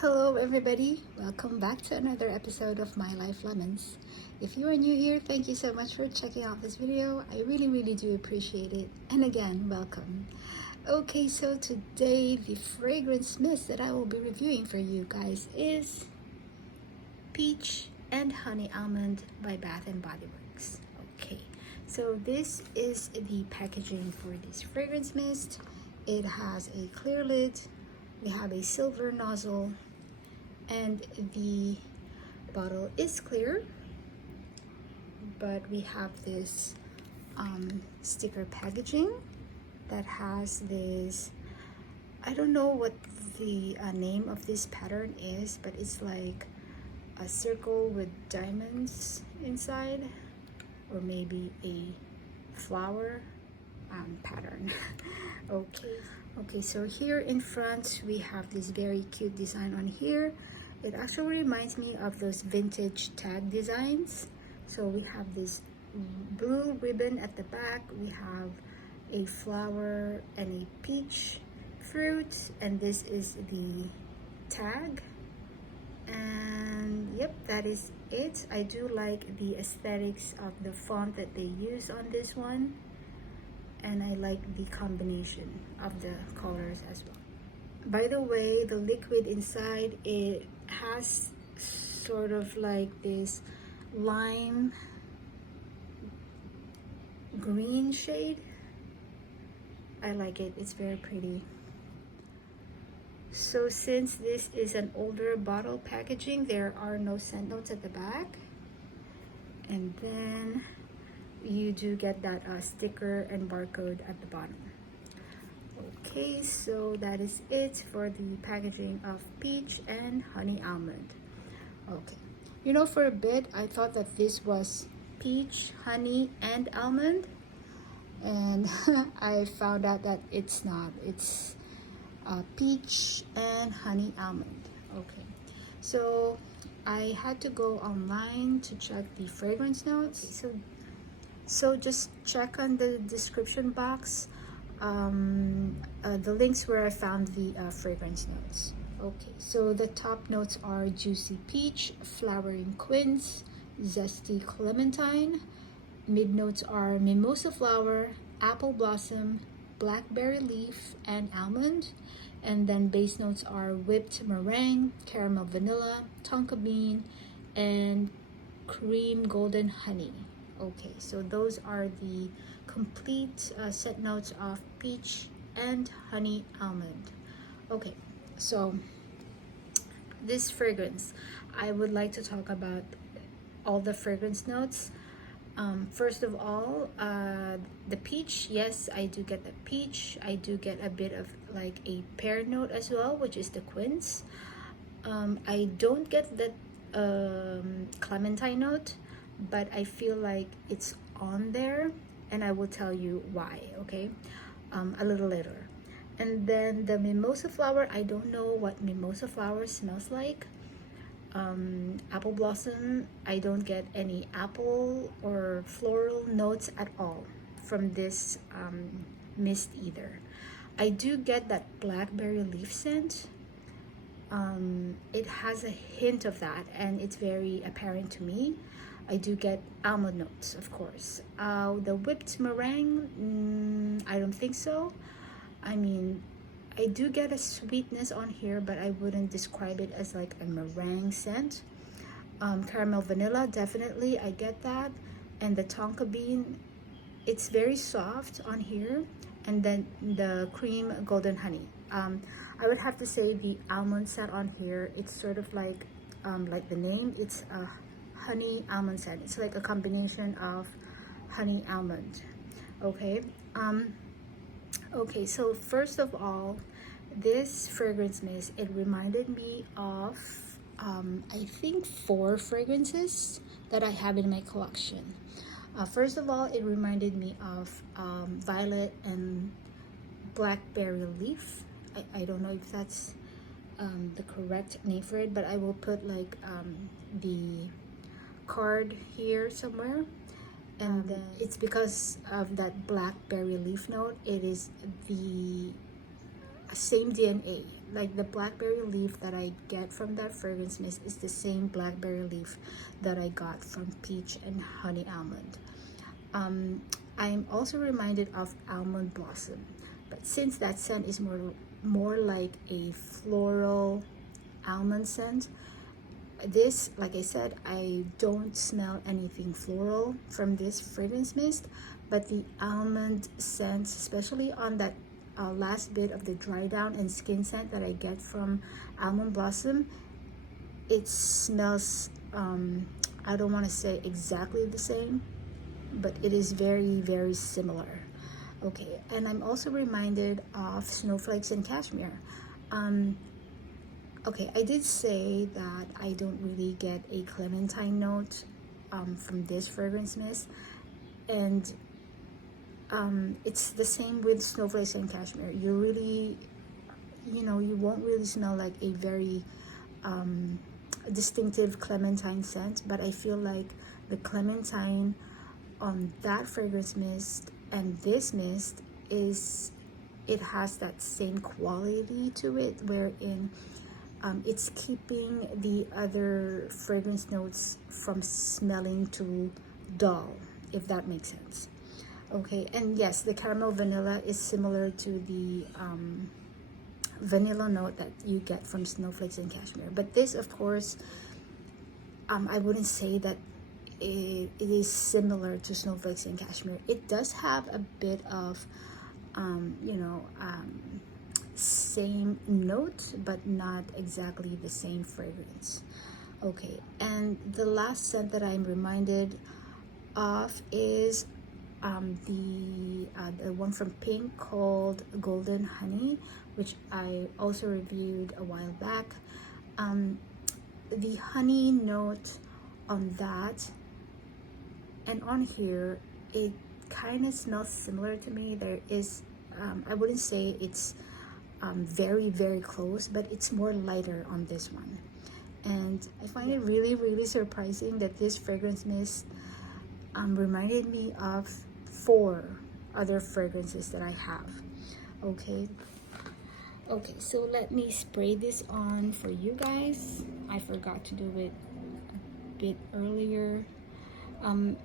Hello everybody, welcome back to another episode of My Life Lemons. If you are new here, thank you so much for checking out this video. I really do appreciate it. And again, welcome. Okay, so today the fragrance mist that I will be reviewing for you guys is Peach and Honey Almond by Bath and Body Works. Okay, so this is the packaging for this fragrance mist. It has a clear lid. We have a silver nozzle and the bottle is clear, but we have this sticker packaging that has this, I don't know what the name of this pattern is, but it's like a circle with diamonds inside, or maybe a flower pattern. Okay, so here in front we have this very cute design on here. It actually reminds me of those vintage tag designs. So we have this blue ribbon at the back, we have a flower and a peach fruit, and this is the tag. And yep, that is it. I do like the aesthetics of the font that they use on this one, and I like the combination of the colors as well. By the way, the liquid inside, it has sort of like this lime green shade. I like it, it's very pretty. So since this is an older bottle packaging, there are no scent notes at the back, and then you do get that sticker and barcode at the bottom. Okay, so that is it for the packaging of Peach and Honey Almond. Okay, you know, for a bit I thought that this was Peach, Honey, and Almond, and I found out that it's not. It's Peach and Honey Almond. Okay, so I had to go online to check the fragrance notes. So just check on the description box, the links where I found the fragrance notes. Okay, so the top notes are juicy peach, flowering quince, zesty clementine. Mid notes are mimosa flower, apple blossom, blackberry leaf, and almond. And then base notes are whipped meringue, caramel vanilla, tonka bean, and cream golden honey. Okay, so those are the complete set notes of Peach and Honey Almond. Okay, so this fragrance, I would like to talk about all the fragrance notes. First of all, the peach. Yes, I do get the peach. I do get a bit of like a pear note as well, which is the quince. I don't get the clementine note, but I feel like it's on there, and I will tell you why, okay, a little later. And then the mimosa flower, I don't know what mimosa flower smells like. Apple blossom, I don't get any apple or floral notes at all from this mist either. I do get that blackberry leaf scent. It has a hint of that, and it's very apparent to me. I do get almond notes, of course. The whipped meringue, I don't think so. I mean, I do get a sweetness on here, but I wouldn't describe it as like a meringue scent. Caramel vanilla, definitely, I get that. And the tonka bean, it's very soft on here. And then the cream golden honey. I would have to say the almond scent on here, it's sort of like the name, it's a honey almond scent. It's like a combination of honey almond. Okay, okay, so first of all, this fragrance mist, it reminded me of I think 4 fragrances that I have in my collection. First of all, it reminded me of violet and blackberry leaf. I don't know if that's the correct name for it, but I will put like the card here somewhere. And then it's because of that blackberry leaf note. It is the same DNA. Like the blackberry leaf that I get from that fragrance mist is the same blackberry leaf that I got from peach and honey almond. I'm also reminded of almond blossom, but since that scent is more like a floral almond scent, this, like I said, I don't smell anything floral from this fragrance mist, but the almond scents, especially on that last bit of the dry down and skin scent that I get from almond blossom, it smells, I don't want to say exactly the same, but it is very, very similar. Okay, and I'm also reminded of snowflakes and cashmere. Okay, I did say that I don't really get a clementine note from this fragrance mist, and it's the same with snowflakes and cashmere. You really, you won't really smell like a very distinctive clementine scent, but I feel like the clementine on that fragrance mist and this mist it has that same quality to it, wherein it's keeping the other fragrance notes from smelling too dull, if that makes sense. Okay, and yes, the caramel vanilla is similar to the vanilla note that you get from snowflakes and cashmere, but this, of course, I wouldn't say that it is similar to snowflakes and cashmere. It does have a bit of same note, but not exactly the same fragrance. Okay, and the last scent that I'm reminded of is the one from Pink called Golden Honey, which I also reviewed a while back. The honey note on that and on here, it kind of smells similar to me. There is, I wouldn't say it's very, very close, but it's more lighter on this one. And I find it really, really surprising that this fragrance mist reminded me of 4 other fragrances that I have. Okay, so let me spray this on for you guys. I forgot to do it a bit earlier.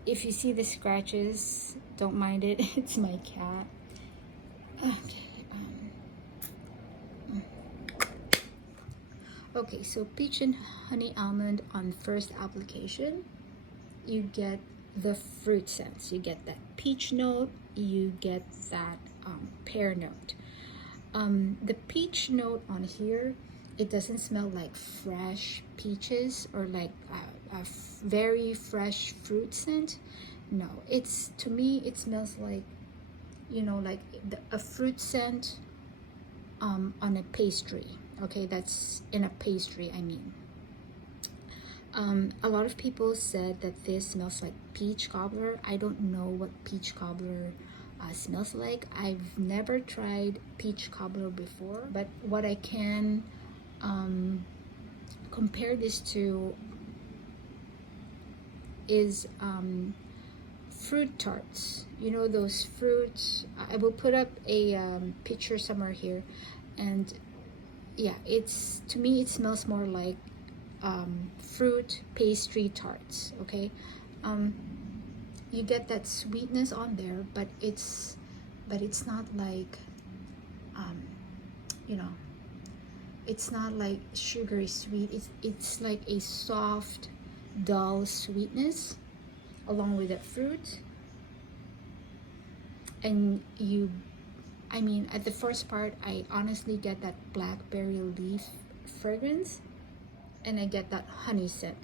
If you see the scratches, don't mind it. It's my cat. Okay. Okay, so peach and honey almond on first application, you get the fruit scents. You get that peach note, you get that pear note. The peach note on here, it doesn't smell like fresh peaches or like a very fresh fruit scent. No, it's, to me, it smells like, like a fruit scent on a pastry. Okay, that's in a pastry, I mean. A lot of people said that this smells like peach cobbler. I don't know what peach cobbler smells like. I've never tried peach cobbler before, but what I can compare this to is fruit tarts. Those fruits. I will put up a picture somewhere here, and yeah, it's, to me, it smells more like fruit pastry tarts. Okay, you get that sweetness on there, but it's not like it's not like sugary sweet. It's like a soft, dull sweetness along with the fruit. And at the first part, I honestly get that blackberry leaf fragrance, and I get that honey scent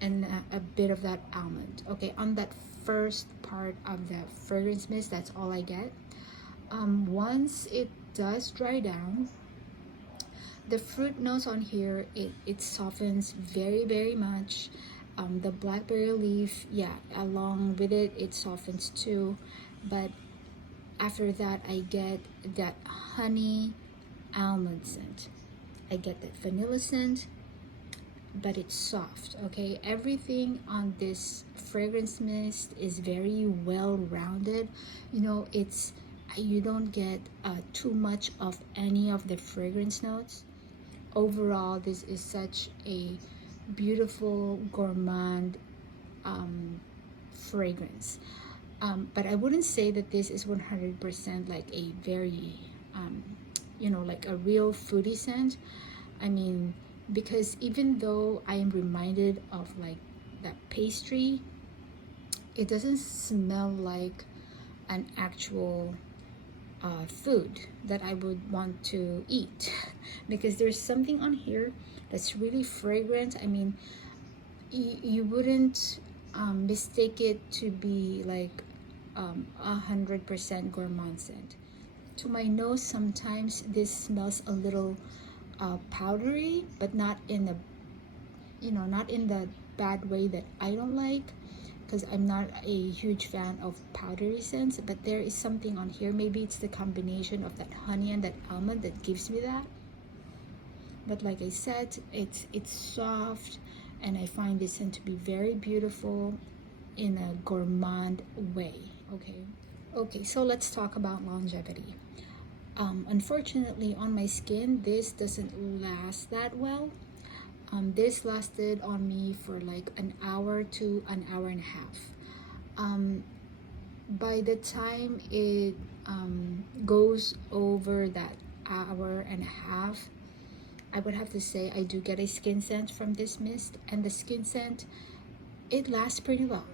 and a bit of that almond. Okay, on that first part of the fragrance mist, that's all I get. Once it does dry down, the fruit notes on here, it softens very, very much. The blackberry leaf, yeah, along with it, it softens too. But after that, I get that honey almond scent. I get that vanilla scent, but it's soft. Okay, everything on this fragrance mist is very well rounded. you don't get too much of any of the fragrance notes. Overall, this is such a beautiful gourmand fragrance. But I wouldn't say that this is 100% like a very, like a real fruity scent. I mean, because even though I am reminded of like that pastry, it doesn't smell like an actual food that I would want to eat because there's something on here that's really fragrant. I mean, you wouldn't mistake it to be like 100% gourmand scent. To my nose, sometimes this smells a little powdery, but not in the bad way that I don't like, because I'm not a huge fan of powdery scents. But there is something on here. Maybe it's the combination of that honey and that almond that gives me that. But like I said, it's soft, and I find this scent to be very beautiful in a gourmand way. Okay, so let's talk about longevity. Unfortunately, on my skin, this doesn't last that well. This lasted on me for like an hour to an hour and a half. By the time it goes over that hour and a half, I would have to say I do get a skin scent from this mist, and the skin scent, it lasts pretty well,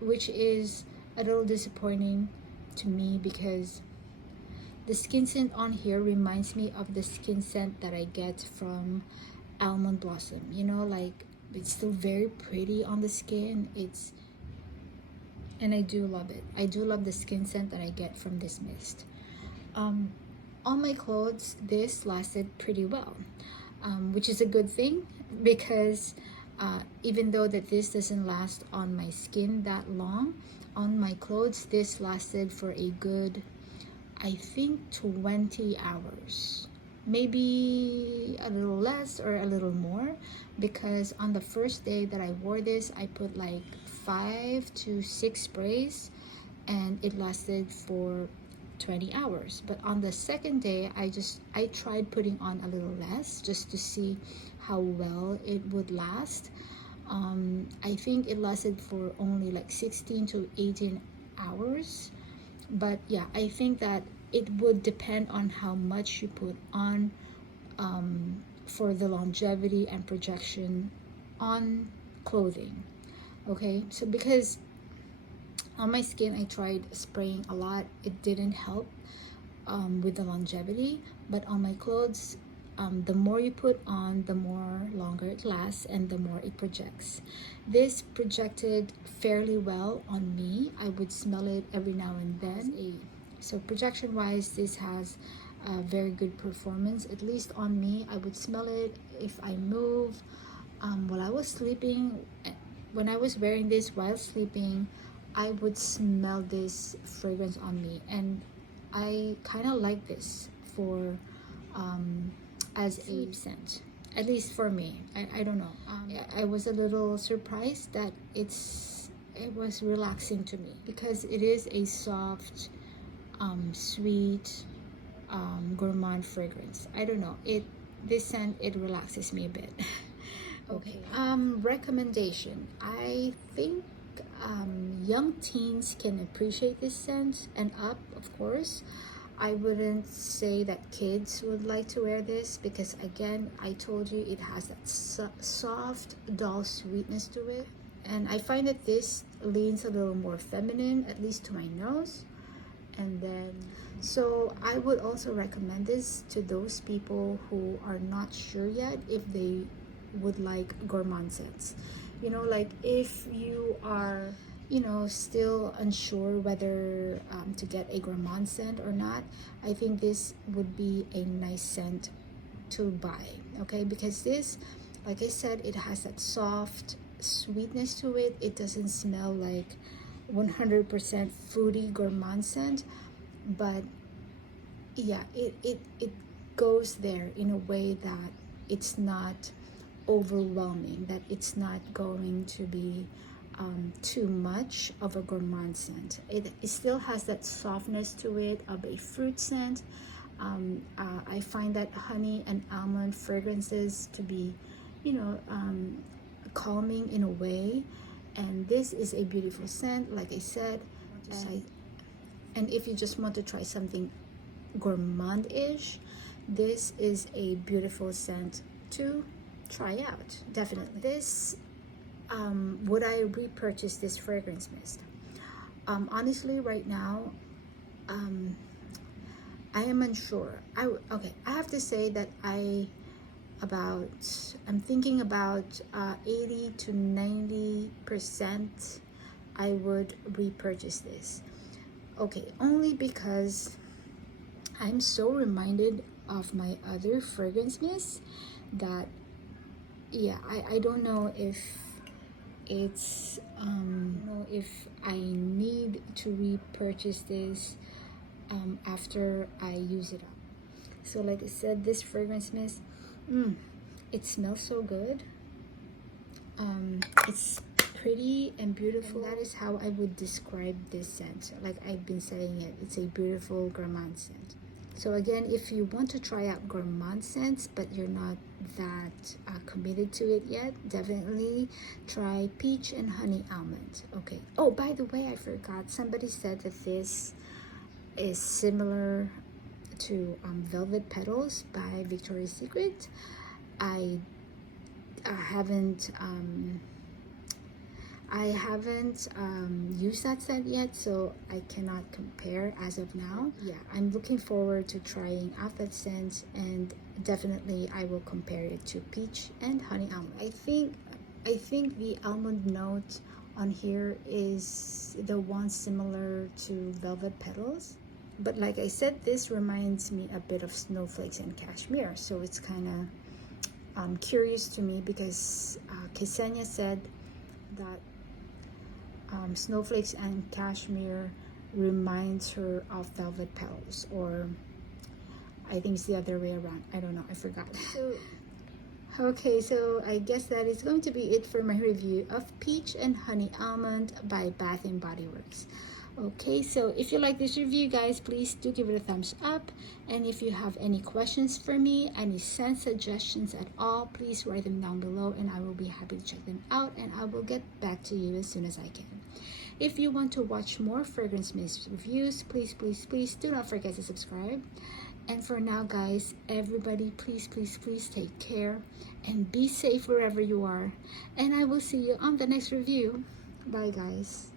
which is a little disappointing to me because the skin scent on here reminds me of the skin scent that I get from Almond Blossom. Like it's still very pretty on the skin. And I do love it. I do love the skin scent that I get from this mist. On my clothes, this lasted pretty well, which is a good thing because even though that this doesn't last on my skin that long, on my clothes, this lasted for a good, I think, 20 hours. Maybe a little less or a little more, because on the first day that I wore this, I put like 5 to 6 sprays and it lasted for 20 hours. But on the second day, I tried putting on a little less just to see how well it would last. I think it lasted for only like 16 to 18 hours. But yeah, I think that it would depend on how much you put on for the longevity and projection on clothing. Okay, so because on my skin I tried spraying a lot, it didn't help with the longevity. But on my clothes, the more you put on, the more longer it lasts and the more it projects. This projected fairly well on me. I would smell it every now and then. So projection wise, this has a very good performance, at least on me. I would smell it if I move. While I was sleeping, when I was wearing this while sleeping, I would smell this fragrance on me, and I kind of like this for as a scent, at least for me. I don't know. I was a little surprised that it was relaxing to me because it is a soft, sweet, gourmand fragrance. I don't know. This scent, it relaxes me a bit. Okay. Recommendation. I think young teens can appreciate this scent, and up, of course. I wouldn't say that kids would like to wear this because, again, I told you it has that soft, dull sweetness to it. And I find that this leans a little more feminine, at least to my nose. And then, so I would also recommend this to those people who are not sure yet if they would like gourmand scents. Like if you are still unsure whether to get a gourmand scent or not, I think this would be a nice scent to buy. Okay, because this, like I said, it has that soft sweetness to it. It doesn't smell like 100% fruity gourmand scent, but yeah, it goes there in a way that it's not overwhelming, that it's not going to be too much of a gourmand scent. It still has that softness to it of a fruit scent. I find that honey and almond fragrances to be, you know, calming in a way, and this is a beautiful scent, like I said. And if you just want to try something gourmand-ish, this is a beautiful scent to try out. Definitely. This would I repurchase this fragrance mist? Honestly, right now, I am unsure. I have to say that I'm thinking about 80 to 90% I would repurchase this. Okay, only because I'm so reminded of my other fragrance mist that, yeah, I don't know if it's if I need to repurchase this after I use it up. So like I said, this fragrance mist, it smells so good. It's pretty and beautiful. And that is how I would describe this scent. Like I've been saying it, it's a beautiful gourmand scent. So again, if you want to try out gourmand scents but you're not that committed to it yet, definitely try peach and honey almond. Okay. Oh, by the way, I forgot. Somebody said that this is similar to Velvet Petals by Victoria's Secret. I haven't used that scent yet, so I cannot compare as of now. Yeah, I'm looking forward to trying out that scent, and definitely I will compare it to peach and honey almond. I think the almond note on here is the one similar to Velvet Petals, but like I said, this reminds me a bit of snowflakes and cashmere, so it's kind of curious to me because Ksenia said that snowflakes and cashmere reminds her of Velvet Petals, or I think it's the other way around. I don't know, I forgot. Okay, so I guess that is going to be it for my review of Peach and Honey Almond by Bath & Body Works. Okay, so if you like this review, guys, please do give it a thumbs up. And if you have any questions for me, any scent suggestions at all, please write them down below and I will be happy to check them out, and I will get back to you as soon as I can. If you want to watch more fragrance mist reviews, please do not forget to subscribe. And for now, guys, everybody, please take care and be safe wherever you are. And I will see you on the next review. Bye, guys.